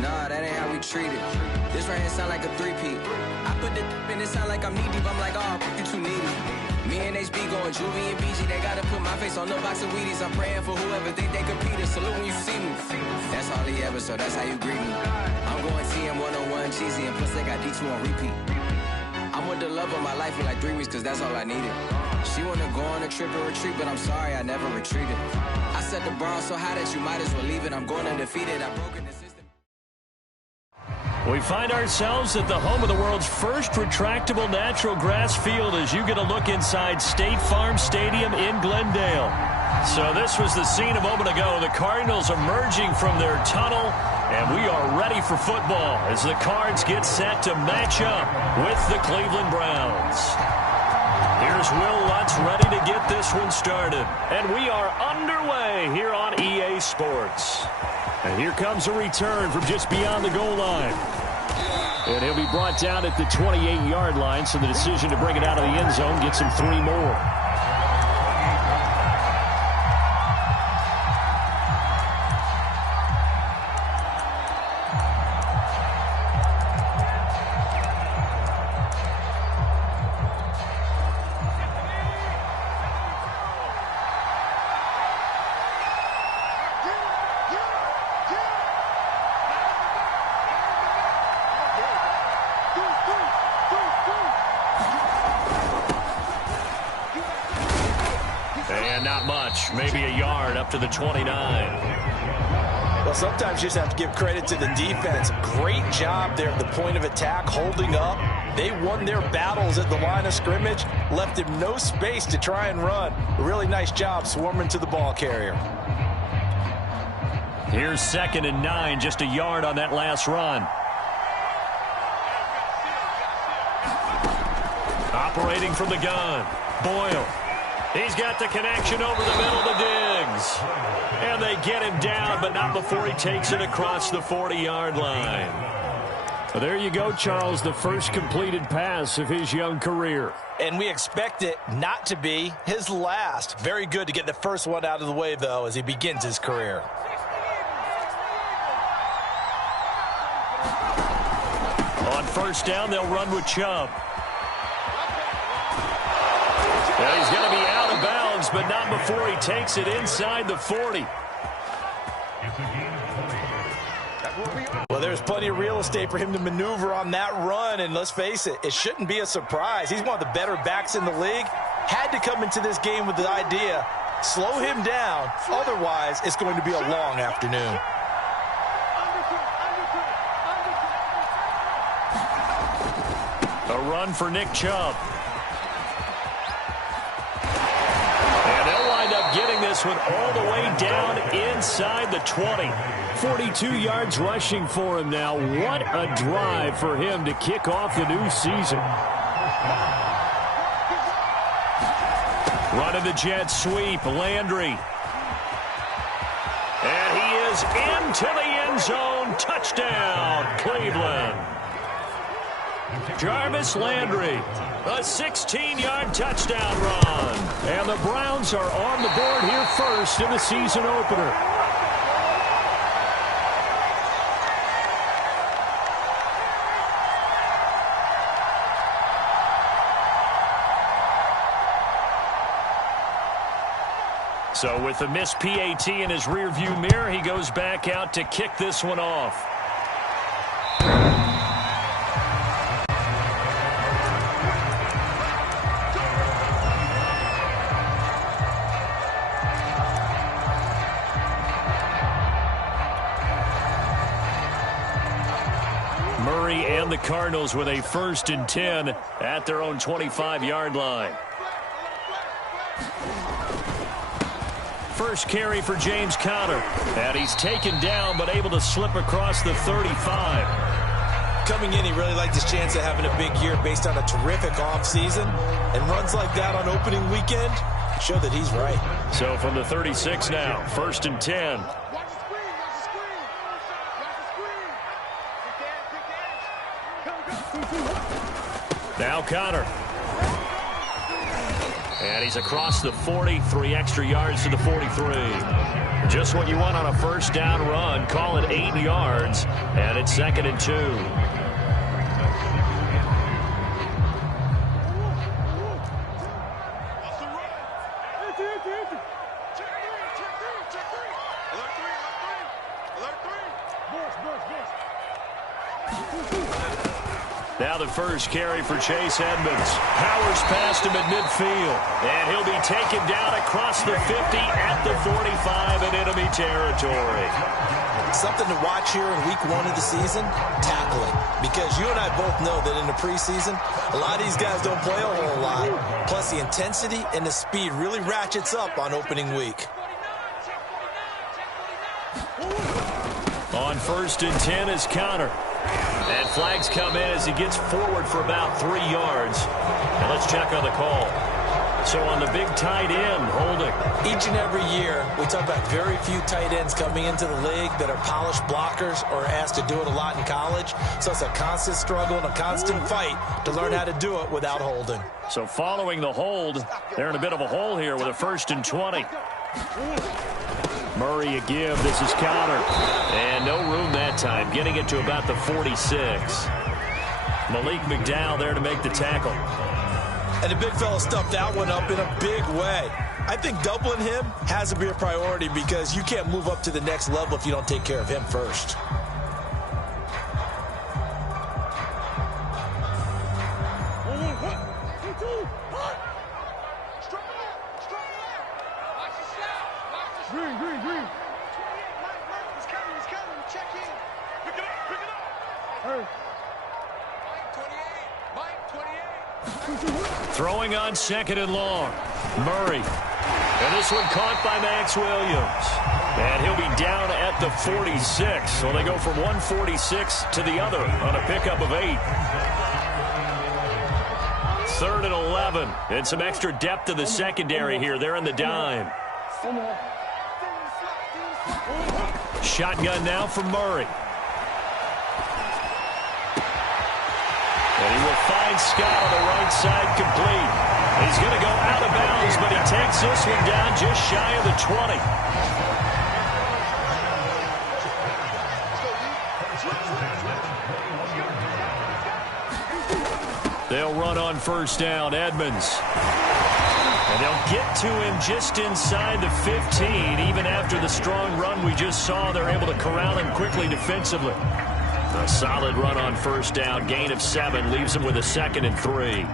Nah, that ain't how we treat it. This right here sound like a three-peat. I put the in it sound like I'm knee-deep. I'm like, oh, you too needy. Me and HB going Juvie and BG. They gotta put my face on the box of Wheaties. I'm praying for whoever think they compete. Salute when you see me. That's all he ever, so that's how you greet me. I'm going TM 101 cheesy, and plus they got D2 on repeat. I'm with the love of my life for like 3 weeks, cause that's all I needed. She wanna go on a trip and retreat, but I'm sorry, I never retreated. I set the bar so high that you might as well leave it. I'm going undefeated, I've broken the system. We find ourselves at the home of the world's first retractable natural grass field as you get a look inside State Farm Stadium in Glendale. So this was the scene a moment ago. The Cardinals emerging from their tunnel, and we are ready for football as the Cards get set to match up with the Cleveland Browns. Here's Will Lutz ready to get this one started. And we are underway here on EA Sports. And here comes a return from just beyond the goal line. And he'll be brought down at the 28-yard line, so the decision to bring it out of the end zone gets him 3 more. Maybe a yard up to the 29. Well, sometimes you just have to give credit to the defense. Great job there at the point of attack, holding up. They won their battles at the line of scrimmage, left him no space to try and run. A really nice job swarming to the ball carrier. Here's 2nd and 9, just a yard on that last run. Operating from the gun, Boyle. He's got the connection over the middle to Diggs. And they get him down, but not before he takes it across the 40-yard line. Well, there you go, Charles, the first completed pass of his young career. And we expect it not to be his last. Very good to get the first one out of the way, though, as he begins his career. On first down, they'll run with Chubb. And he's going to be out of bounds, but not before he takes it inside the 40. Well, there's plenty of real estate for him to maneuver on that run, and let's face it, it shouldn't be a surprise. He's one of the better backs in the league. Had to come into this game with the idea, slow him down, otherwise it's going to be a long afternoon. A run for Nick Chubb. Getting this one all the way down inside the 20. 42 yards rushing for him now. What a drive for him to kick off the new season. Running the jet sweep, Landry. And he is into the end zone. Touchdown, Cleveland. Jarvis Landry, a 16-yard touchdown run. And the Browns are on the board here first in the season opener. So with the missed PAT in his rearview mirror, he goes back out to kick this one off. And the Cardinals with a 1st and 10 at their own 25-yard line. First carry for James Conner. And he's taken down but able to slip across the 35. Coming in, he really liked his chance of having a big year based on a terrific offseason. And runs like that on opening weekend show that he's right. So from the 36 now, 1st and 10. Now Conner. And he's across the 40, 3 extra yards to the 43. Just what you want on a first down run. Call it 8 yards, and it's 2nd and 2. Now the first carry for Chase Edmonds. Powers past him at midfield. And he'll be taken down across the 50 at the 45 in enemy territory. Something to watch here in week 1 of the season, tackling. Because you and I both know that in the preseason, a lot of these guys don't play a whole lot. Plus the intensity and the speed really ratchets up on opening week. On 1st and 10 is Connor. And flags come in as he gets forward for about 3 yards. And let's check on the call. So on the big tight end, holding. Each and every year, we talk about very few tight ends coming into the league that are polished blockers or asked to do it a lot in college. So it's a constant struggle and a constant fight to learn how to do it without holding. So following the hold, they're in a bit of a hole here with a 1st and 20. Murray a give. This is Connor. And no room that time. Getting it to about the 46. Malik McDowell there to make the tackle. And the big fella stuffed that one up in a big way. I think doubling him has to be a priority because you can't move up to the next level if you don't take care of him first. Throwing on 2nd and long. Murray. And this one caught by Max Williams. And he'll be down at the 46. So they go from 146 to the other on a pickup of 8. 3rd and 11. And some extra depth to the secondary here. They're in the dime. Shotgun now for Murray. And he will find Scott on the right side complete. He's going to go out of bounds, but he takes this one down just shy of the 20. They'll run on 1st down, Edmonds. And they'll get to him just inside the 15. Even after the strong run we just saw, they're able to corral him quickly defensively. A solid run on 1st down. Gain of 7 leaves him with a 2nd and 3.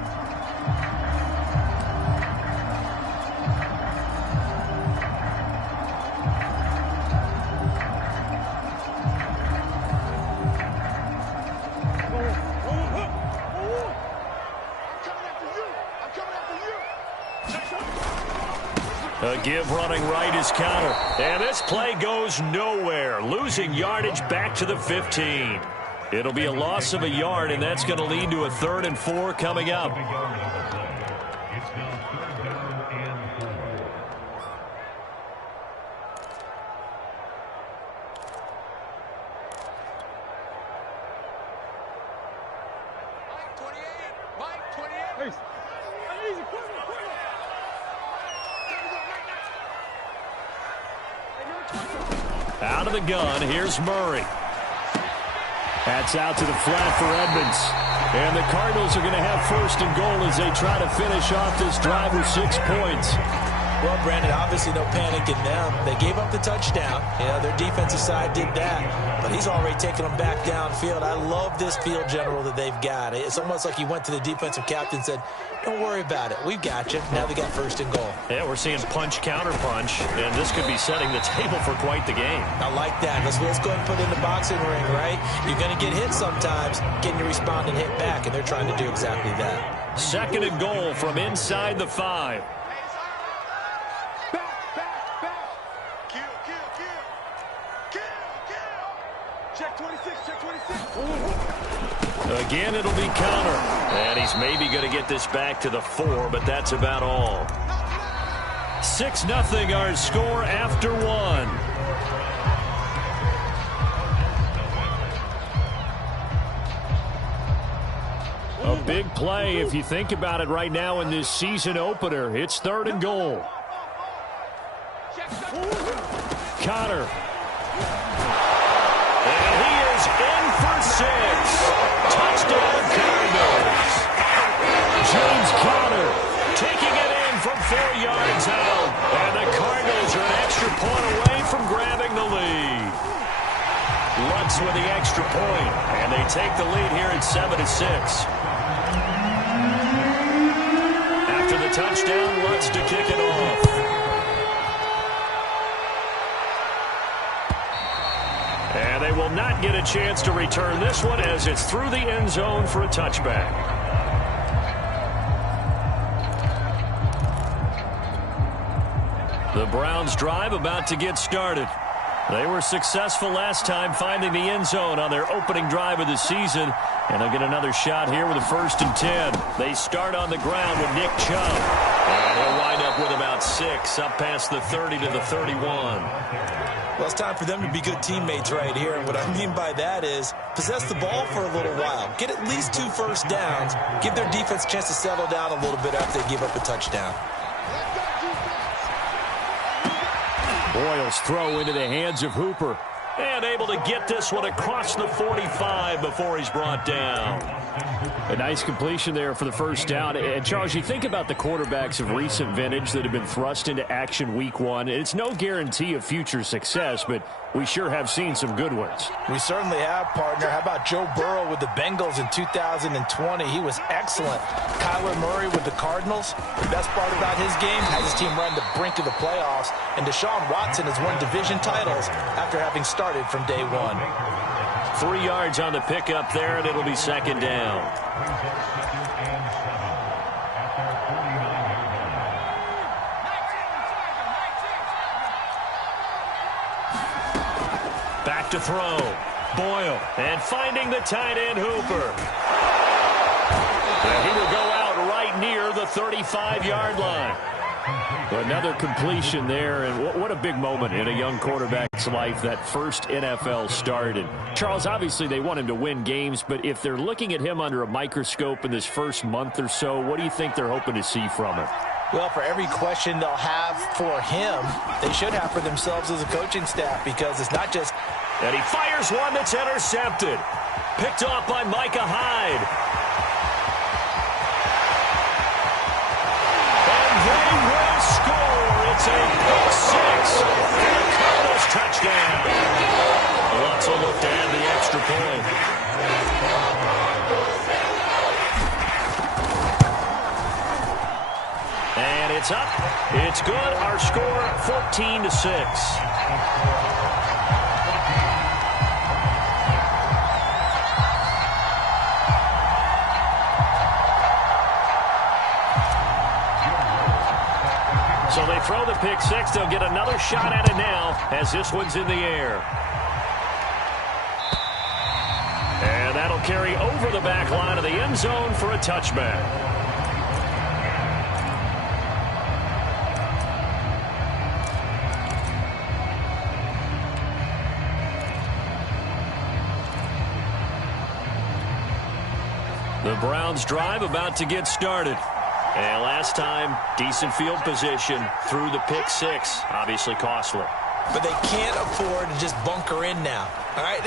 A give running right is Connor. And this play goes nowhere. Losing yardage back to the 15. It'll be a loss of a yard, and that's going to lead to a 3rd and 4 coming up. Out of the gun, here's Murray. That's out to the flat for Edmonds. And the Cardinals are going to have 1st and goal as they try to finish off this drive with 6 points. Well, Brandon, obviously no panic in them. They gave up the touchdown. You know, their defensive side did that. But he's already taken them back downfield. I love this field general that they've got. It's almost like he went to the defensive captain and said, don't worry about it. We've got you. Now they got 1st and goal. Yeah, we're seeing punch, counter punch. And this could be setting the table for quite the game. I like that. Let's go ahead and put it in the boxing ring, right? You're going to get hit sometimes. Can you respond and hit back? And they're trying to do exactly that. 2nd and goal from inside the 5. Again, it'll be Connor. And he's maybe going to get this back to the 4, but that's about all. 6-0 our score after 1. A big play if you think about it right now in this season opener. It's 3rd and goal. Connor. And he is in for 6. Touchdown Cardinals. James Conner taking it in from 4 yards out. And the Cardinals are an extra point away from grabbing the lead. Lutz with the extra point, and they take the lead here at 7-6. After the touchdown, Lutz to kick it off. And they will not get a chance to return this one as it's through the end zone for a touchback. The Browns drive about to get started. They were successful last time finding the end zone on their opening drive of the season, and they'll get another shot here with a 1st and 10. They start on the ground with Nick Chubb, and he'll wind up with about 6 up past the 30 to the 31. Well, it's time for them to be good teammates right here, and what I mean by that is possess the ball for a little while, get at least 2 first downs, give their defense a chance to settle down a little bit after they give up a touchdown. Boyle's throw into the hands of Hooper. And able to get this one across the 45 before he's brought down. A nice completion there for the 1st down. And, Charles, you think about the quarterbacks of recent vintage that have been thrust into action week 1. It's no guarantee of future success, but we sure have seen some good ones. We certainly have, partner. How about Joe Burrow with the Bengals in 2020? He was excellent. Kyler Murray with the Cardinals. The best part about his game, has his team run the brink of the playoffs. And Deshaun Watson has won division titles after having started from day 1. 3 yards on the pickup there, and it'll be 2nd down. Back to throw. Boyle. And finding the tight end, Hooper. And he will go out right near the 35-yard line. Another completion there, and what a big moment in a young quarterback's life, that first NFL start. And Charles, obviously they want him to win games, but if they're looking at him under a microscope in this first month or so, what do you think they're hoping to see from him? Well, for every question they'll have for him, they should have for themselves as a coaching staff, because it's not just... And he fires one that's intercepted. Picked off by Micah Hyde. They will score. It's a pick 6 for the Cardinals touchdown. Lutz will look to add the extra point. And it's up. It's good. Our score 14-6. So they throw the pick 6. They'll get another shot at it now as this one's in the air. And that'll carry over the back line of the end zone for a touchback. The Browns drive about to get started. And last time, decent field position through the pick 6. Obviously costly. But they can't afford to just bunker in now. All right,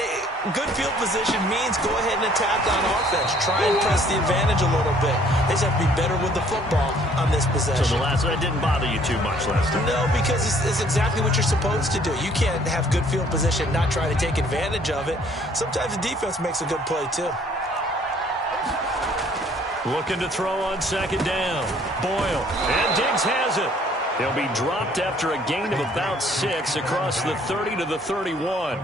good field position means go ahead and attack on offense. Try and press the advantage a little bit. They just have to be better with the football on this possession. So that didn't bother you too much last time? No, because it's exactly what you're supposed to do. You can't have good field position, not try to take advantage of it. Sometimes the defense makes a good play too. Looking to throw on 2nd down. Boyle. And Diggs has it. He'll be dropped after a gain of about 6 across the 30 to the 31.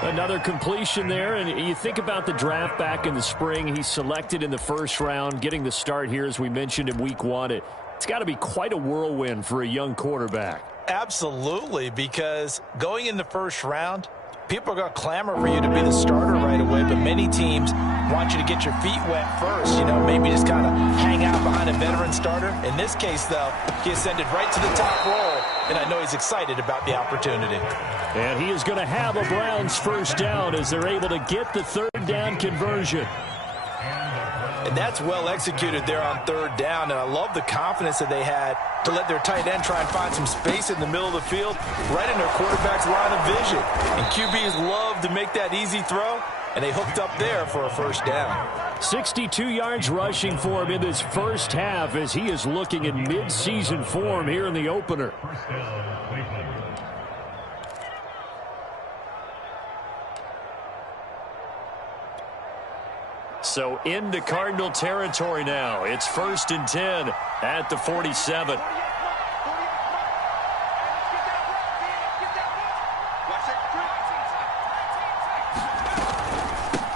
Another completion there, and you think about the draft back in the spring. He's selected in the 1st round, getting the start here, as we mentioned, in week 1. It's got to be quite a whirlwind for a young quarterback. Absolutely, because going in the 1st round, people are going to clamor for you to be the starter right away, but many teams want you to get your feet wet first, maybe just kind of hang out behind a veteran starter. In this case, though, he ascended right to the top role, and I know he's excited about the opportunity. And he is going to have a Browns 1st down as they're able to get the 3rd down conversion. And that's well executed there on third down. And I love the confidence that they had to let their tight end try and find some space in the middle of the field, right in their quarterback's line of vision. And QBs love to make that easy throw, and they hooked up there for a first down. 62 yards rushing for him in this first half as he is looking in mid-season form here in the opener. So into Cardinal territory now. It's 1st and 10 at the 47.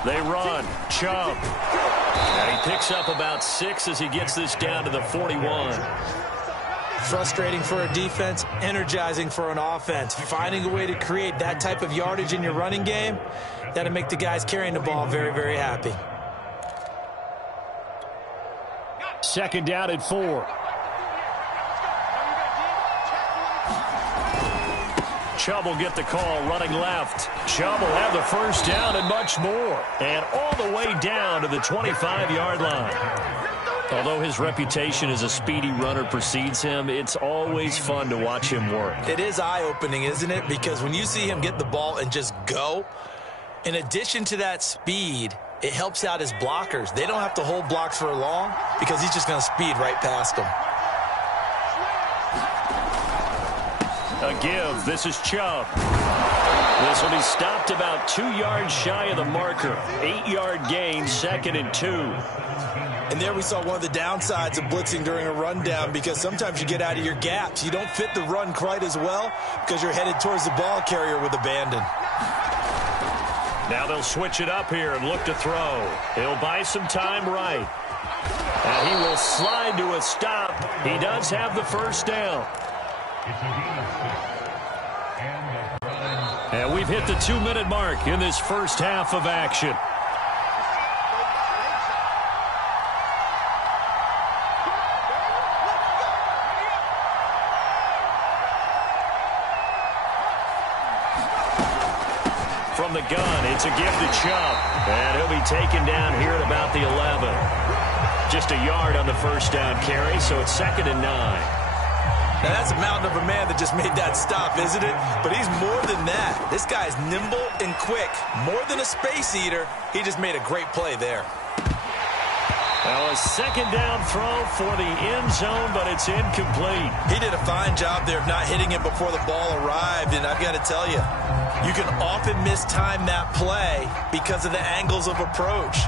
They run. Chubb. And he picks up about 6 as he gets this down to the 41. Frustrating for a defense, energizing for an offense. Finding a way to create that type of yardage in your running game, that'll make the guys carrying the ball very, very happy. 2nd down at 4. Chubb will get the call running left. Chubb will have the first down and much more. And all the way down to the 25-yard line. Although his reputation as a speedy runner precedes him, it's always fun to watch him work. It is eye-opening, isn't it? Because when you see him get the ball and just go, in addition to that speed, it helps out his blockers. They don't have to hold blocks for long because he's just going to speed right past them. A give. This is Chubb. This will be stopped about 2 yards shy of the marker. 8-yard gain, 2nd and 2. And there we saw one of the downsides of blitzing during a rundown, because sometimes you get out of your gaps. You don't fit the run quite as well because you're headed towards the ball carrier with abandon. Now they'll switch it up here and look to throw. He'll buy some time right. And he will slide to a stop. He does have the first down. And we've hit the 2-minute mark in this first half of action. From the gun, it's a give to Chubb. And he'll be taken down here at about the 11. Just a yard on the first down carry, so it's 2nd and 9. Now, that's a mountain of a man that just made that stop, isn't it? But he's more than that. This guy's nimble and quick. More than a space eater, he just made a great play there. Well, a 2nd down throw for the end zone, but it's incomplete. He did a fine job there of not hitting it before the ball arrived, and I've got to tell you, you can often mistime that play because of the angles of approach.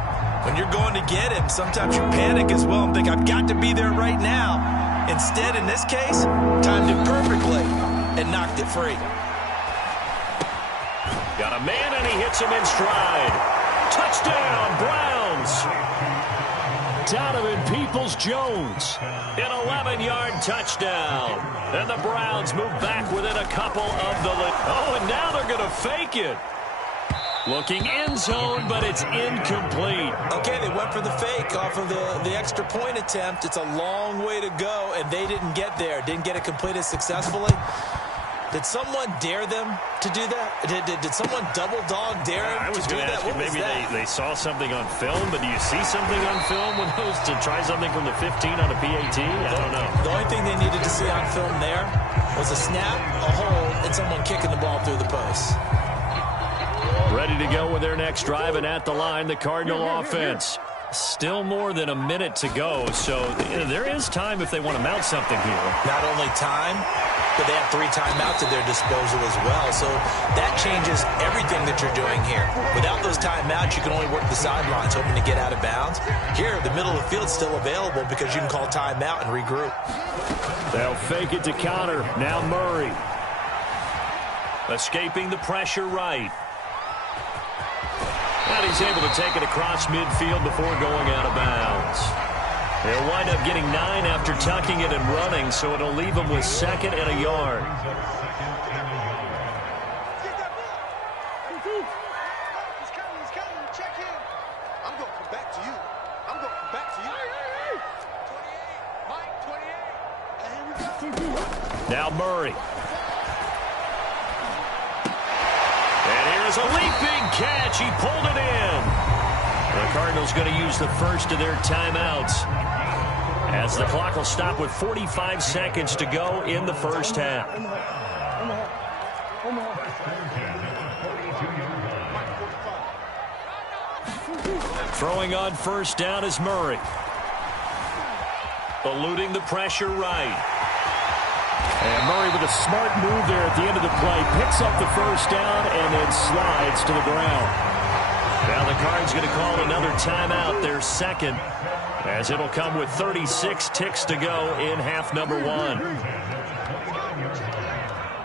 When you're going to get him, sometimes you panic as well and think, I've got to be there right now. Instead, in this case, timed it perfectly and knocked it free. Got a man, and he hits him in stride. Touchdown, Browns. Donovan Peoples-Jones, an 11-yard touchdown. And the Browns move back within a couple of the... Oh, and now they're going to fake it. Looking end zone, but it's incomplete. Okay, they went for the fake off of the extra point attempt. It's a long way to go, and they didn't get there. Didn't get it completed successfully. Did someone dare them to do that? Did someone double dog dare them to do that? I was going to ask you, maybe they saw something on film, but do you see something on film with those to try something from the 15 on a PAT? I don't know. The only thing they needed to see on film there was a snap, a hold, and someone kicking the ball through the post. Ready to go with their next drive, and at the line, the Cardinal offense. Still more than a minute to go, so there is time if they want to mount something here. Not only time, but they have 3 timeouts at their disposal as well, so that changes everything that you're doing here. Without those timeouts, you can only work the sidelines, hoping to get out of bounds. Here, the middle of the field is still available because you can call timeout and regroup. They'll fake it to counter. Now Murray. Escaping the pressure right. And he's able to take it across midfield before going out of bounds. They'll wind up getting 9 after tucking it and running, so it'll leave them with 2nd and a yard. Now Murray. And here's a leaping catch. He pulled it in. The Cardinals going to use the first of their timeouts, as the clock will stop with 45 seconds to go in the first half. Throwing on first down is Murray. Eluding the pressure right. And Murray with a smart move there at the end of the play. Picks up the first down and then slides to the ground. Now the Cards going to call another timeout, their second, as it'll come with 36 ticks to go in half number one.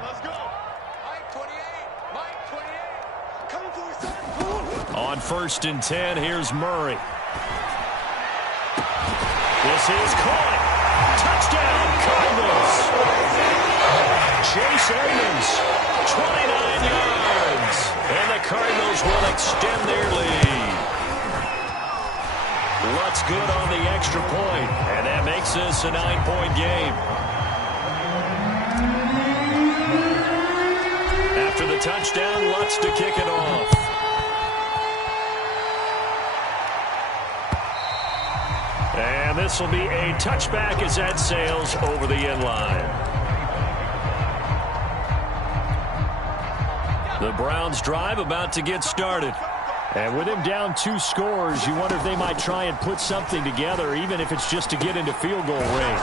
Let's go. Mike 28. Mike 28. On first and 10, here's Murray. This is caught. Touchdown, Cardinals. Chase Edmonds, 29 yards. And the Cardinals will extend their lead. Lutz good on the extra point, and that makes this a 9-point game. After the touchdown, Lutz to kick it off. And this will be a touchback as that sails over the end line. The Browns drive about to get started. And with him down 2 scores, you wonder if they might try and put something together, even if it's just to get into field goal range.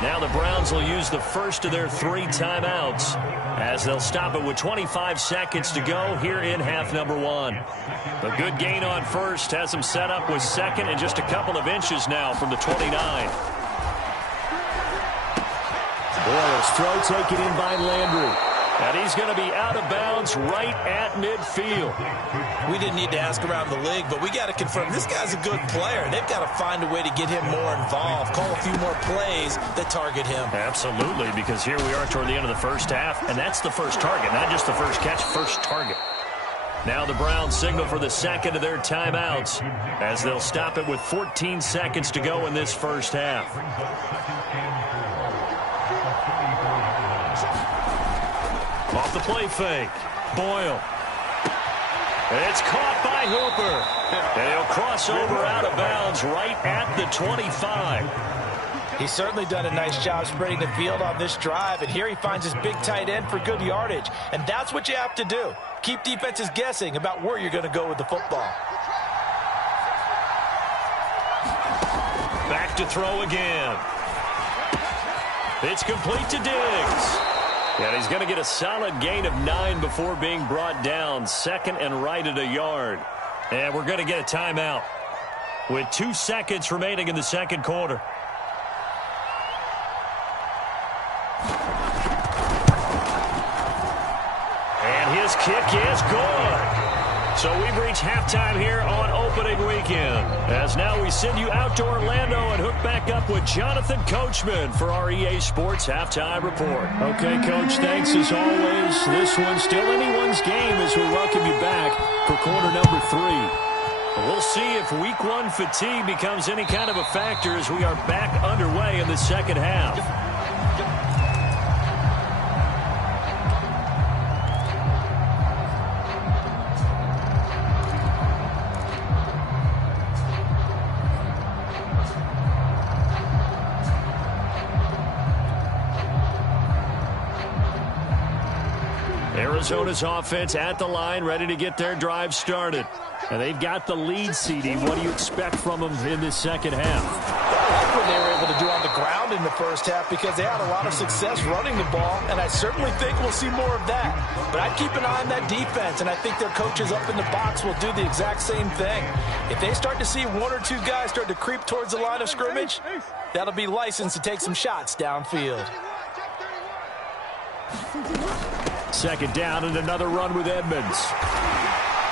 Now the Browns will use the first of their 3 timeouts, as they'll stop it with 25 seconds to go here in half number one. A good gain on first has them set up with second and just a couple of inches now from the 29. Boyle's throw taken in by Landry. And he's going to be out of bounds right at midfield. We didn't need to ask around the league, but we got to confirm this guy's a good player. They've got to find a way to get him more involved, call a few more plays that target him. Absolutely, because here we are toward the end of the first half, and that's the first target, not just the first catch, first target. Now the Browns signal for the second of their timeouts, as they'll stop it with 14 seconds to go in this first half. Off the play fake. Boyle. It's caught by Hooper. And he'll cross over out of bounds right at the 25. He's certainly done a nice job spreading the field on this drive, and here he finds his big tight end for good yardage. And that's what you have to do. Keep defenses guessing about where you're going to go with the football. Back to throw again. It's complete to Diggs. And he's going to get a solid gain of 9 before being brought down. Second and right at a yard. And we're going to get a timeout with 2 seconds remaining in the second quarter. And his kick is good. So we've reached halftime here on opening weekend. As now we send you out to Orlando and hook back up with Jonathan Coachman for our EA Sports Halftime Report. Okay, Coach, thanks as always. This one's still anyone's game as we welcome you back for quarter number 3. We'll see if week 1 fatigue becomes any kind of a factor as we are back underway in the second half. Arizona's offense at the line, ready to get their drive started. And they've got the lead, CD. What do you expect from them in this second half? I like what they were able to do on the ground in the first half because they had a lot of success running the ball, and I certainly think we'll see more of that. But I'd keep an eye on that defense, and I think their coaches up in the box will do the exact same thing. If they start to see 1 or 2 guys start to creep towards the line of scrimmage, that'll be licensed to take some shots downfield. Second down and another run with Edmonds.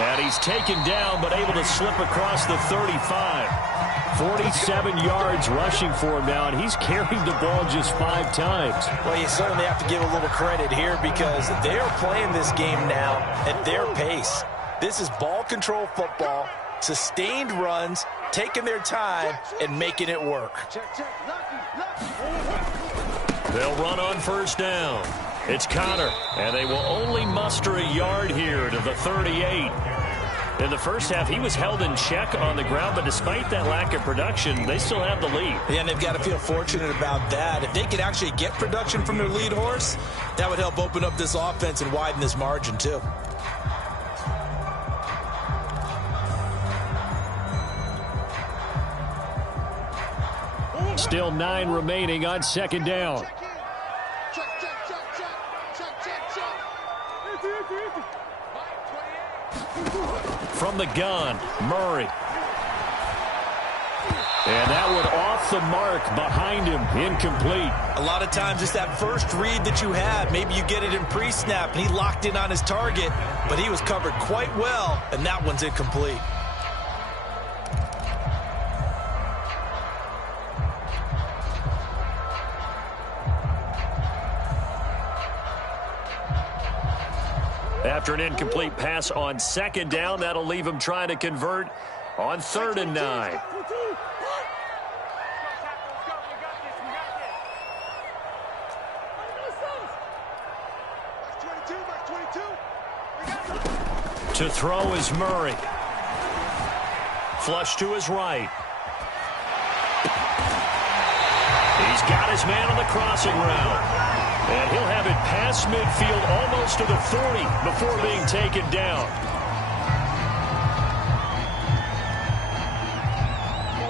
And he's taken down but able to slip across the 35. 47 yards rushing for him now, and he's carried the ball just 5 times. Well, you certainly have to give a little credit here because they are playing this game now at their pace. This is ball control football, sustained runs, taking their time, and making it work. They'll run on first down. It's Connor, and they will only muster a yard here to the 38. In the first half, he was held in check on the ground, but despite that lack of production, they still have the lead. Yeah, and they've got to feel fortunate about that. If they could actually get production from their lead horse, that would help open up this offense and widen this margin too. Still 9 remaining on second down. From the gun, Murray. And that one off the mark behind him, incomplete. A lot of times it's that first read that you have. Maybe you get it in pre-snap, and he locked in on his target, but he was covered quite well, and that one's incomplete. After an incomplete pass on second down, that'll leave him trying to convert on 3rd and 9. To throw is Murray. Flush to his right. He's got his man on the crossing route. And he'll have it past midfield almost to the 40 before being taken down.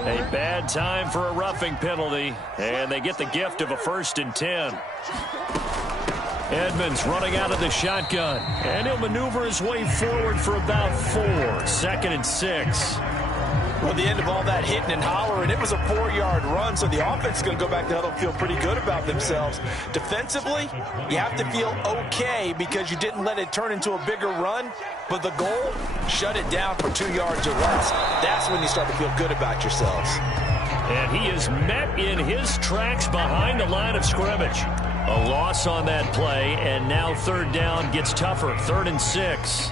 A bad time for a roughing penalty, and they get the gift of a 1st and 10. Edmonds running out of the shotgun, and he'll maneuver his way forward for about 4. 2nd and 6. Well, the end of all that hitting and hollering, it was a 4-yard run, so the offense is going to go back to huddle and feel pretty good about themselves. Defensively, you have to feel okay because you didn't let it turn into a bigger run, but the goal, shut it down for 2 yards or less. That's when you start to feel good about yourselves. And he is met in his tracks behind the line of scrimmage. A loss on that play, and now 3rd down gets tougher. 3rd and 6.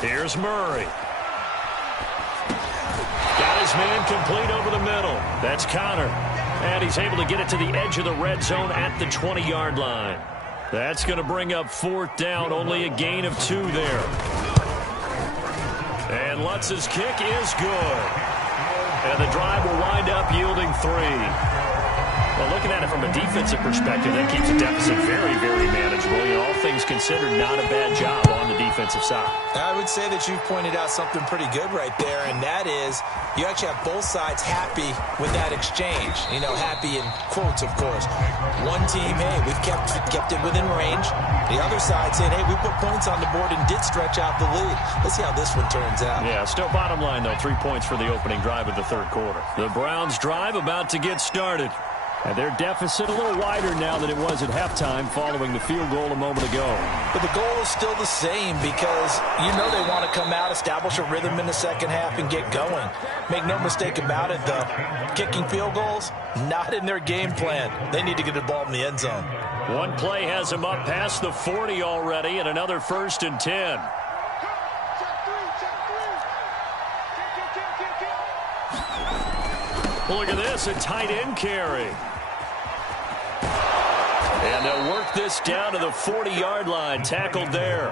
Here's Murray. Got his man complete over the middle. That's Connor. And he's able to get it to the edge of the red zone at the 20-yard line. That's going to bring up 4th down. Only a gain of 2 there. And Lutz's kick is good. And the drive will wind up yielding 3. Well, looking at it from a defensive perspective, that keeps the deficit very, very manageable. You know, all things considered, not a bad job on the defensive side. I would say that you've pointed out something pretty good right there, and that is you actually have both sides happy with that exchange. You know, happy in quotes, of course. One team, hey, we've kept it within range. The other side saying, hey, we put points on the board and did stretch out the lead. Let's see how this one turns out. Yeah, still bottom line, though, 3 points for the opening drive of the 3rd quarter. The Browns' drive about to get started. And their deficit a little wider now than it was at halftime following the field goal a moment ago. But the goal is still the same because you know they want to come out, establish a rhythm in the second half, and get going. Make no mistake about it, though. Kicking field goals, not in their game plan. They need to get the ball in the end zone. One play has them up past the 40 already, and another 1st and 10. Look at this, a tight end carry. And they'll work this down to the 40-yard line, tackled there.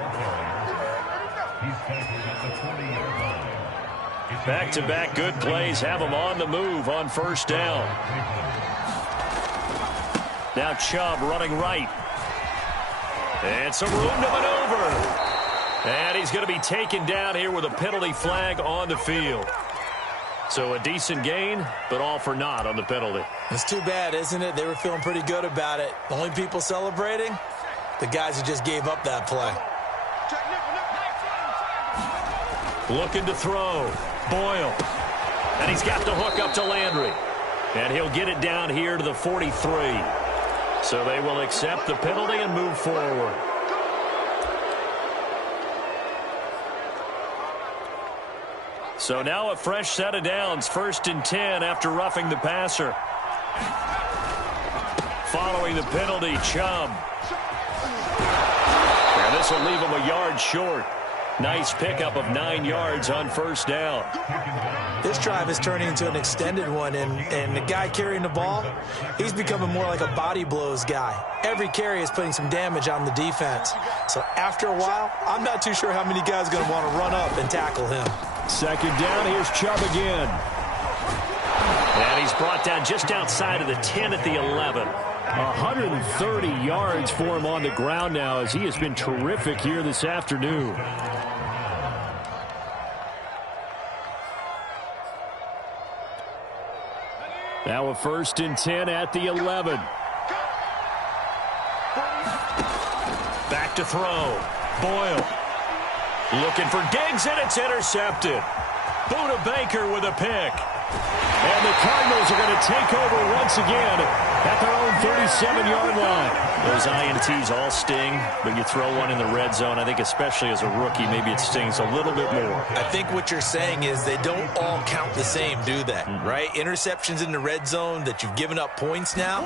Back-to-back good plays have them on the move on 1st down. Now Chubb running right. And some room to maneuver. And he's going to be taken down here with a penalty flag on the field. So a decent gain, but all for naught on the penalty. It's too bad, isn't it? They were feeling pretty good about it. The only people celebrating, the guys who just gave up that play. Looking to throw. Boyle. And he's got the hook up to Landry. And he'll get it down here to the 43. So they will accept the penalty and move forward. So now a fresh set of downs, 1st and 10 after roughing the passer. Following the penalty, Chubb. And this will leave him a yard short. Nice pickup of 9 yards on 1st down. This drive is turning into an extended one, and the guy carrying the ball, he's becoming more like a body blows guy. Every carry is putting some damage on the defense. So after a while, I'm not too sure how many guys are going to want to run up and tackle him. 2nd down, here's Chubb again. And he's brought down just outside of the 10 at the 11. 130 yards for him on the ground now, as he has been terrific here this afternoon. Now a 1st and 10 at the 11. Back to throw. Boyle. Looking for Diggs, and it's intercepted. Buda Baker with a pick. And the Cardinals are going to take over once again at their own 37-yard line. Those INTs all sting, but you throw one in the red zone, I think especially as a rookie, maybe it stings a little bit more. I think what you're saying is they don't all count the same, do they? Right? Interceptions in the red zone that you've given up points now,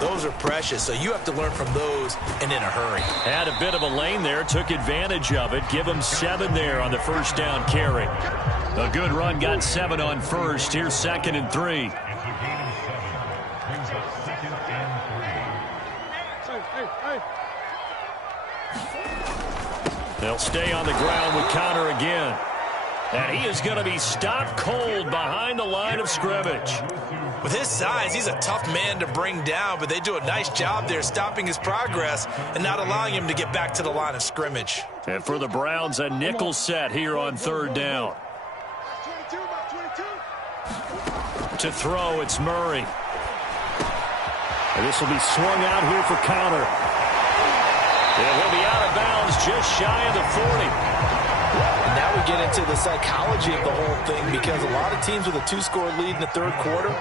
those are precious. So you have to learn from those and in a hurry. Had a bit of a lane there, took advantage of it. Give him 7 there on the 1st down carry. A good run, got 7 on 1st. Here's 2nd and 3. They'll stay on the ground with Connor again. And he is going to be stopped cold behind the line of scrimmage. With his size, he's a tough man to bring down, but they do a nice job there stopping his progress and not allowing him to get back to the line of scrimmage. And for the Browns, a nickel set here on 3rd down. To throw, it's Murray. And this will be swung out here for Connor. And he'll be out of bounds just shy of the 40. And now we get into the psychology of the whole thing, because a lot of teams with a 2-score lead in the 3rd quarter,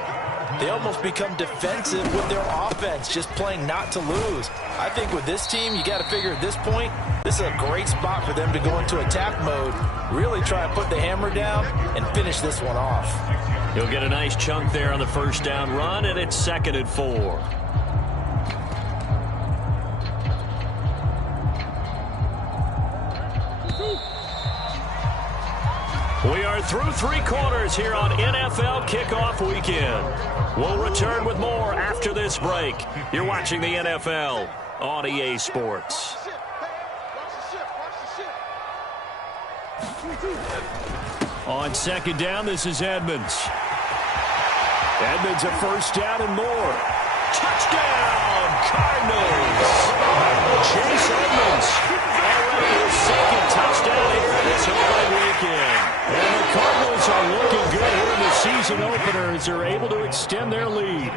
they almost become defensive with their offense, just playing not to lose. I think with this team, you got to figure at this point, this is a great spot for them to go into attack mode, really try and put the hammer down and finish this one off. He'll get a nice chunk there on the 1st down run, and it's 2nd and 4. We are through 3 quarters here on NFL Kickoff Weekend. We'll return with more after this break. You're watching the NFL on EA Sports. On 2nd down, this is Edmonds. Edmonds a 1st down and more. Touchdown, Cardinals! Chase Edmonds already his 2nd touchdown here in this opening weekend. And the Cardinals are looking good here in the season opener as they're able to extend their lead.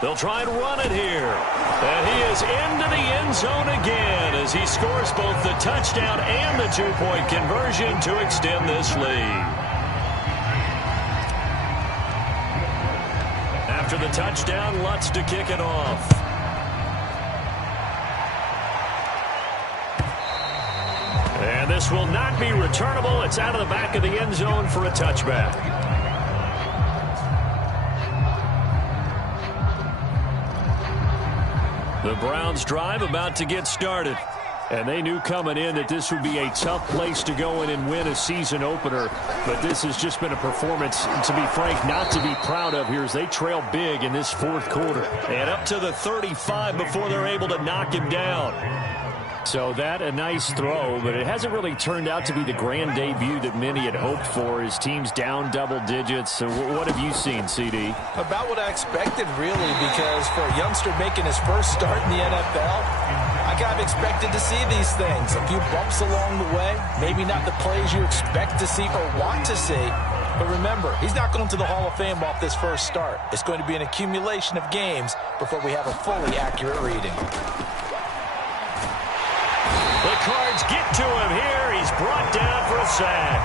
They'll try and run it here. And he is into the end zone again as he scores both the touchdown and the 2-point conversion to extend this lead. After the touchdown, Lutz to kick it off. And this will not be returnable. It's out of the back of the end zone for a touchback. The Browns drive about to get started. And they knew coming in that this would be a tough place to go in and win a season opener. But this has just been a performance, to be frank, not to be proud of here as they trail big in this 4th quarter. And up to the 35 before they're able to knock him down. So that a nice throw, but it hasn't really turned out to be the grand debut that many had hoped for. His team's down double digits. So what have you seen, CD? About what I expected, really, because for a youngster making his first start in the NFL, I kind of expected to see these things. A few bumps along the way, maybe not the plays you expect to see or want to see. But remember, he's not going to the Hall of Fame off this first start. It's going to be an accumulation of games before we have a fully accurate reading. The Cards get to him here. He's brought down for a sack.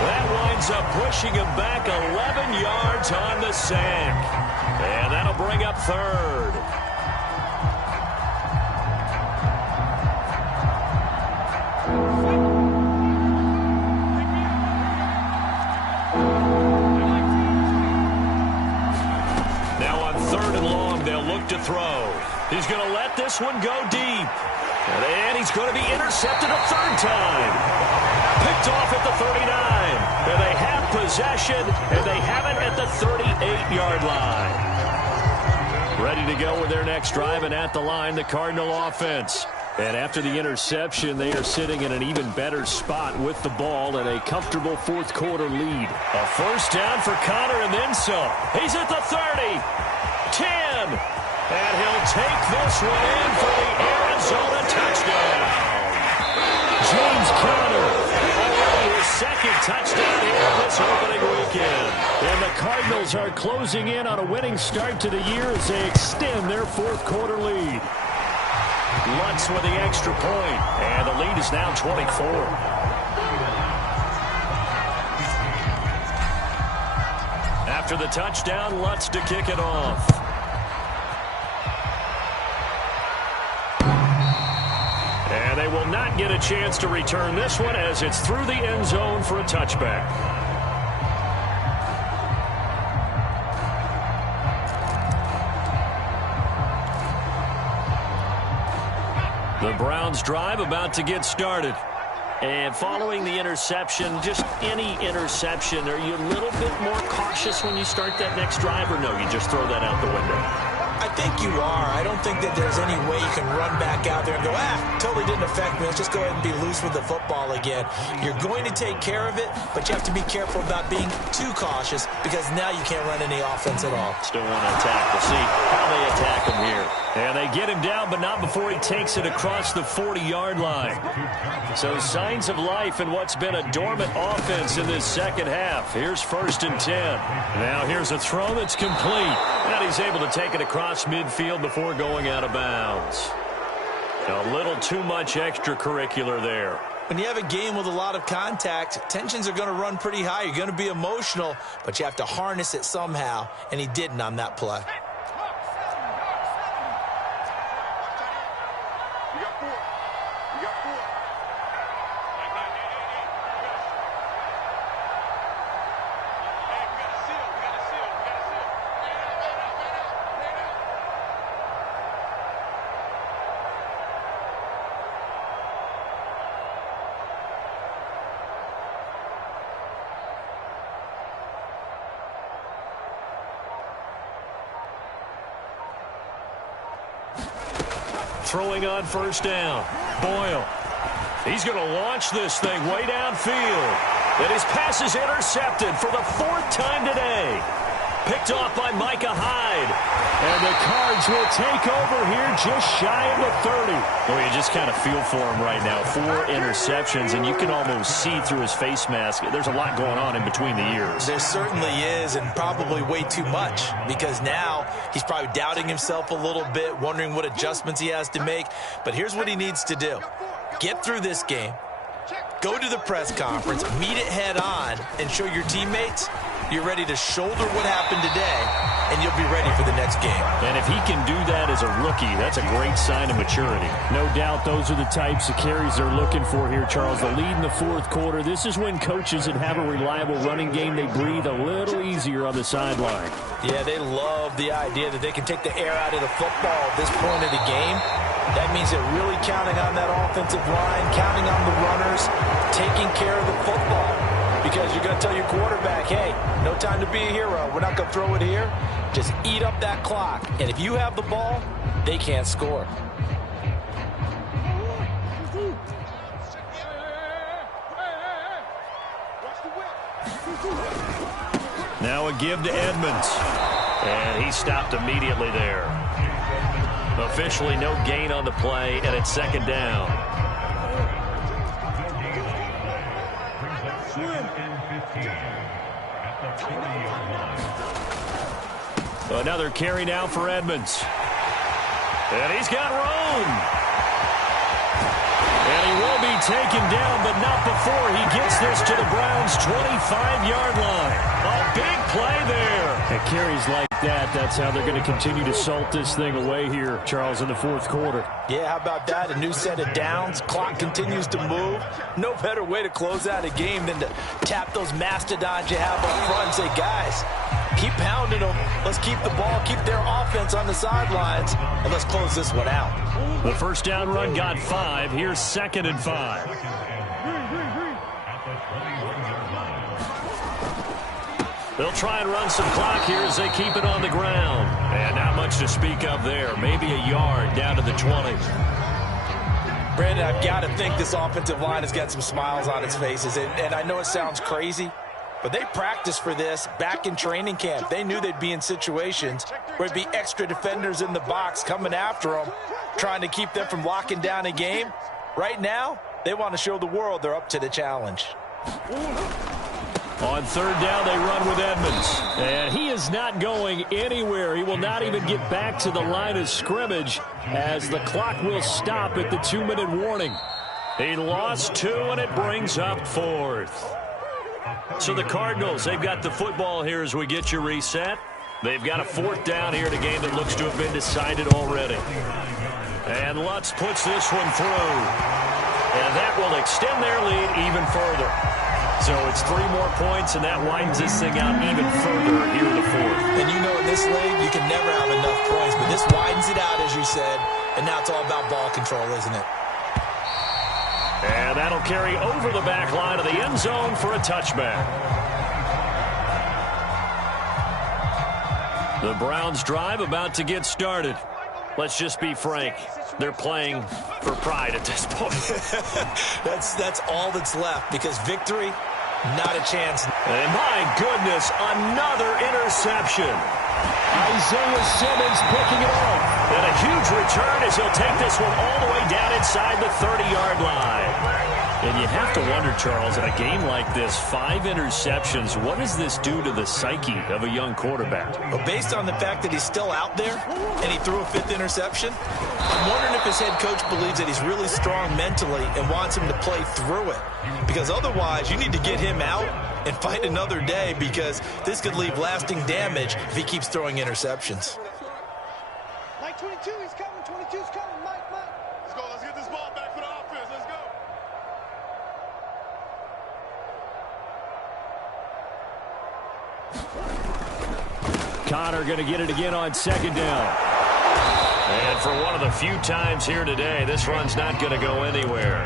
That winds up pushing him back 11 yards on the sack. And that'll bring up 3rd. He's going to let this one go deep. And he's going to be intercepted a third time. Picked off at the 39. And they have possession, and they have it at the 38-yard line. Ready to go with their next drive, and at the line, the Cardinal offense. And after the interception, they are sitting in an even better spot with the ball and a comfortable fourth-quarter lead. A first down for Connor and then some. He's at the 30, 10, and he'll take this one in for the Arizona touchdown. James Conner, already his second touchdown here this opening weekend. And the Cardinals are closing in on a winning start to the year as they extend their fourth-quarter lead. Lutz with the extra point, and the lead is now 24. After the touchdown, Lutz to kick it off. And they will not get a chance to return this one as it's through the end zone for a touchback. The Browns drive about to get started. And following the interception, just any interception, are you a little bit more cautious when you start that next drive, or no, you just throw that out the window? I think you are. I don't think that there's any way you can run back out there and go, totally didn't affect me. Let's just go ahead and be loose with the football again. You're going to take care of it, but you have to be careful about being too cautious because now you can't run any offense at all. Still want to attack. We'll see how they attack him here. And they get him down, but not before he takes it across the 40-yard line. So signs of life in what's been a dormant offense in this second half. Here's 1st and 10. Now here's a throw that's complete. And he's able to take it across midfield before going out of bounds. A little too much extracurricular there. When you have a game with a lot of contact, tensions are going to run pretty high. You're going to be emotional, but you have to harness it somehow, and he didn't on that play. Throwing on first down. Boyle. He's going to launch this thing way downfield. And his pass is intercepted for the 4th time today. Picked off by Micah Hyde. And the Cards will take over here just shy of the 30. Well, you just kind of feel for him right now. 4 interceptions, and you can almost see through his face mask. There's a lot going on in between the ears. There certainly is, and probably way too much, because now he's probably doubting himself a little bit, wondering what adjustments he has to make. But here's what he needs to do. Get through this game, go to the press conference, meet it head on, and show your teammates you're ready to shoulder what happened today, and you'll be ready for the next game. And if he can do that as a rookie, that's a great sign of maturity. No doubt those are the types of carries they're looking for here, Charles. The lead in the 4th quarter. This is when coaches that have a reliable running game, they breathe a little easier on the sideline. Yeah, they love the idea that they can take the air out of the football at this point of the game. That means they're really counting on that offensive line, counting on the runners, taking care of the football. Because you're going to tell your quarterback, hey, no time to be a hero. We're not going to throw it here. Just eat up that clock. And if you have the ball, they can't score. Now a give to Edmonds. And he stopped immediately there. Officially no gain on the play, and it's 2nd down. Another carry now for Edmonds. And he's got room. And he will be taken down, but not before he gets this to the Browns' 25-yard line. A big play there. And carries like that, that's how they're going to continue to salt this thing away here, Charles, in the 4th quarter. Yeah, how about that? A new set of downs. Clock continues to move. No better way to close out a game than to tap those mastodons you have up front and say, guys, Keep pounding them. Let's keep the ball, keep their offense on the sidelines, and let's close this one out. The first down run got 5. Here's 2nd and 5. They'll try and run some clock here as they keep it on the ground. And not much to speak of there. Maybe a yard down to the 20. Brandon, I've got to think this offensive line has got some smiles on its faces. And I know it sounds crazy, but they practiced for this back in training camp. They knew they'd be in situations where it'd be extra defenders in the box coming after them, trying to keep them from locking down a game. Right now, they want to show the world they're up to the challenge. On 3rd down, they run with Edmonds. And he is not going anywhere. He will not even get back to the line of scrimmage as the clock will stop at the 2-minute warning. He lost 2, and it brings up 4th. So the Cardinals, they've got the football here as we get you reset. They've got a 4th down here in a game that looks to have been decided already. And Lutz puts this one through. And that will extend their lead even further. So it's 3 more points, and that widens this thing out even further here in the 4th. And you know in this league, you can never have enough points, but this widens it out, as you said, and now it's all about ball control, isn't it? And that'll carry over the back line of the end zone for a touchback. The Browns drive about to get started. Let's just be frank. They're playing for pride at this point. That's all that's left, because victory, not a chance. And my goodness, another interception. Isaiah Simmons picking it off. And a huge return as he'll take this one all the way down inside the 30-yard line. And you have to wonder, Charles, in a game like this, 5 interceptions, what does this do to the psyche of a young quarterback? Well, based on the fact that he's still out there and he threw a 5th interception, I'm wondering if his head coach believes that he's really strong mentally and wants him to play through it. Because otherwise, you need to get him out and fight another day, because this could leave lasting damage if he keeps throwing interceptions. Mike 22, he's coming. 22's coming. Mike. Let's go. Let's get this ball back for the offense. Let's go. Connor going to get it again on 2nd down. And for one of the few times here today, this run's not going to go anywhere.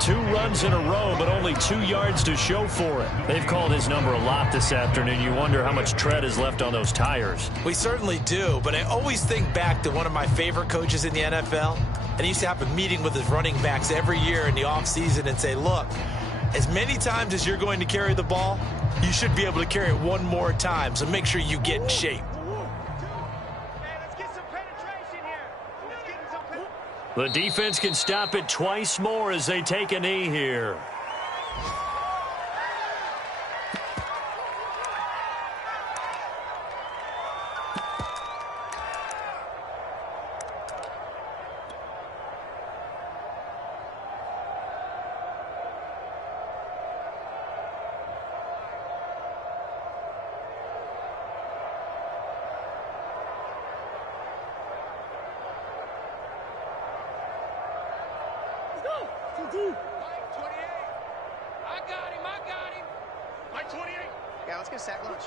2 runs in a row, but only 2 yards to show for it. They've called his number a lot this afternoon. You wonder how much tread is left on those tires. We certainly do, but I always think back to one of my favorite coaches in the NFL, and he used to have a meeting with his running backs every year in the offseason and say, look, as many times as you're going to carry the ball, you should be able to carry it one more time, so make sure you get in shape. The defense can stop it twice more as they take a knee here. Mike 28. I got him. Mike 28. Yeah, let's get sack lunch.